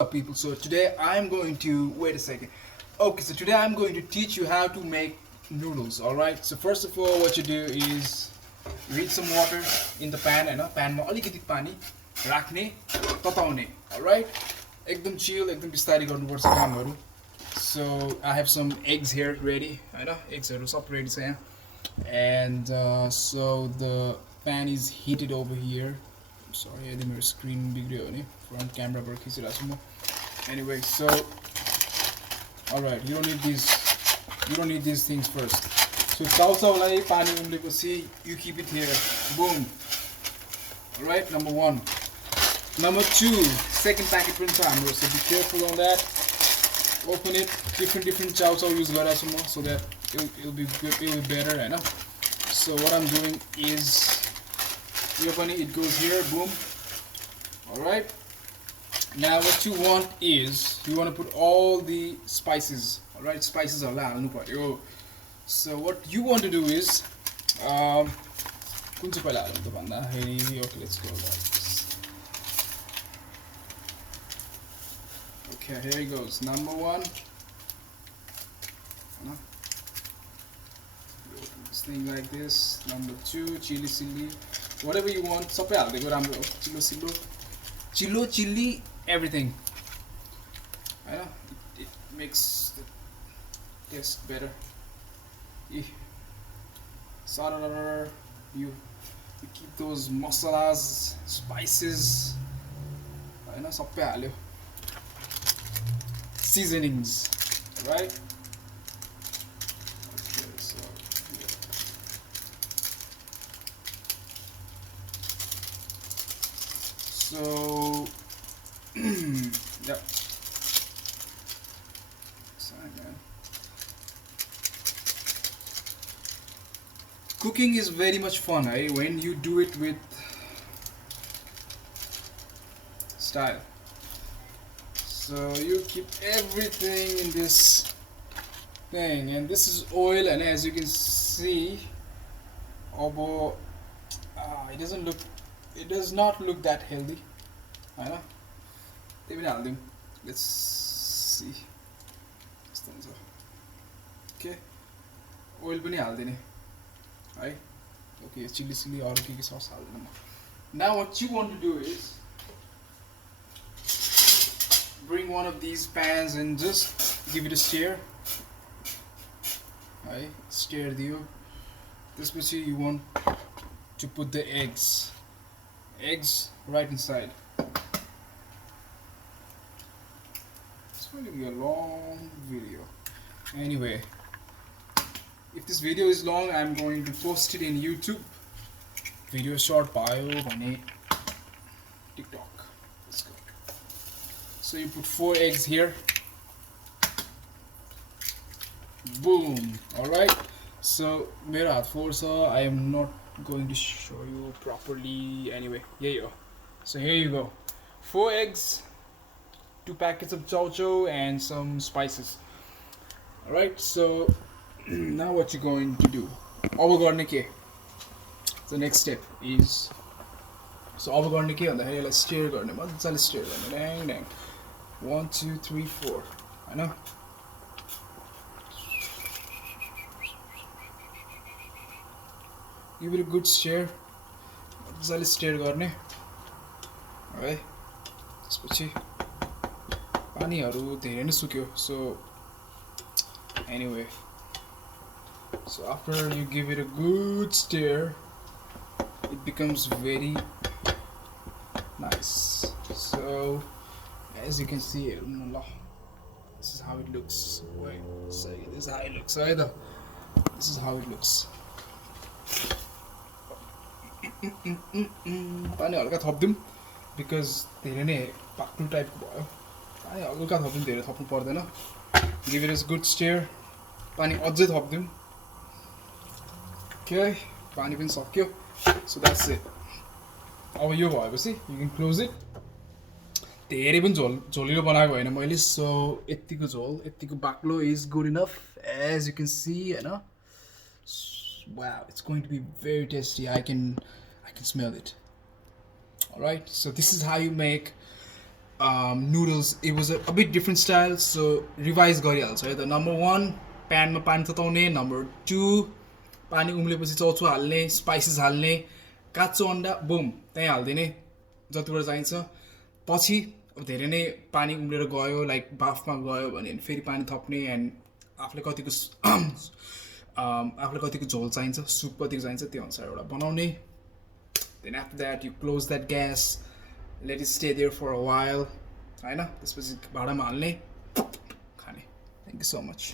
Up people, so today I'm going to wait a second. Okay, so today I'm going to teach you how to make noodles. All right, so first of all what you do is you heat some water in the pan and pan ma alikati pani राख्ने तताउने. All right, एकदम chill, एकदम बिस्तारै गर्नुपर्छ कामहरू. So I have some eggs here ready. हैन, eggsहरू सब ready छ यहाँ. And so the pan is heated over here. Sorry, I think my screen biग्रियो भने front camera बाट खिचिरहेको छु म. Anyway, so alright, you don't need these things first. So चाउचाउलाई पानी उम्लेपछि you keep it here. Boom. Alright, number 1. Number 2, second packet पनि छ हाम्रो, so be careful on that. Open it, different chow chow use गरेको छु म, so that it'll be good, it'll be better, Hahn. So what I'm doing is you open it, it goes here, boom. Alright. Now what you want is you want to put all the spices. Alright, spices are loud. So what you want to do is okay, let's go like this. Okay, here it goes. Number 1. This thing like this. Number 2, chili, whatever you want. Chili, everything. I know it makes the taste better. You keep those masalas, spices. I know seasonings, right? Okay, so yeah. So yep. Cooking is very much fun, right? When you do it with style. So you keep everything in this thing, and this is oil, and as you can see, although it does not look that healthy. I know. Let's see. Okay, oil पनि हाल्दिने. Right? Okay, chili or sauce. Now what you want to do is bring one of these pans and just give it a stir. Right? Stir diyo. त्यसपछि you want to put the eggs right inside. It's going to be a long video. Anyway, if this video is long, I'm going to post it in YouTube. Video short bio on TikTok. Let's go. So you put 4 eggs here. Boom. Alright. So mera hat 4 so I am not going to show you properly. Anyway, here you go. So here you go. 4 eggs, 2 packets of chow chow, and some spices. Alright, so now what you're going to do, the next step is, so let's stir dang. 1 2 3 4. I know. Give it a good stir. Stir गर्ने. Alright. त्यसपछि पानीहरु धेरै नै सुक्यो. So anyway, so after you give it a good stir, it becomes very nice. So as you can see, this is how it looks. Wait, so this is how it looks either. This is how it looks. पानी हल्का थप्दिम because धेरै नै पाक्नु टाइपको भयो. पानी हल्का थप्दिम, धेरै थप्नु पर्दैन. Give it a good stir. पानी अझै थप्दिम. Okay, पानी पनि सक्यो. So that's it. अब यो भएपछि you can close it. धेरै पनि झोलिलो बनाएको हैन मैले, so यतिको झोल, यतिको बाक्लो is good enough. As you can see, Hahn. Wow, it's going to be very tasty. I can smell it. Alright, so this is how you make noodles, it was a bit different style, so revise गरिहाल्छ है त. Number 1, प्यानमा पानी तताउने. Number 2, पानी उम्लेपछि चौचो हाल्ने, spices हाल्ने, काँचो अन्डा बुम त्यहीँ हालिदिने जतिबाट चाहिन्छ. पछि अब धेरै नै पानी उम्लेर गयो, लाइक बाफमा गयो भने फेरि पानी थप्ने. एन्ड आफूले कतिको आफूले कतिको झोल चाहिन्छ, सुप कतिको चाहिन्छ त्यो अनुसार एउटा बनाउने. Then after that you close that gas, let it stay there for a while, हैन. त्यसपछि भाँडामा हाल्ने, खाने. Thank you so much.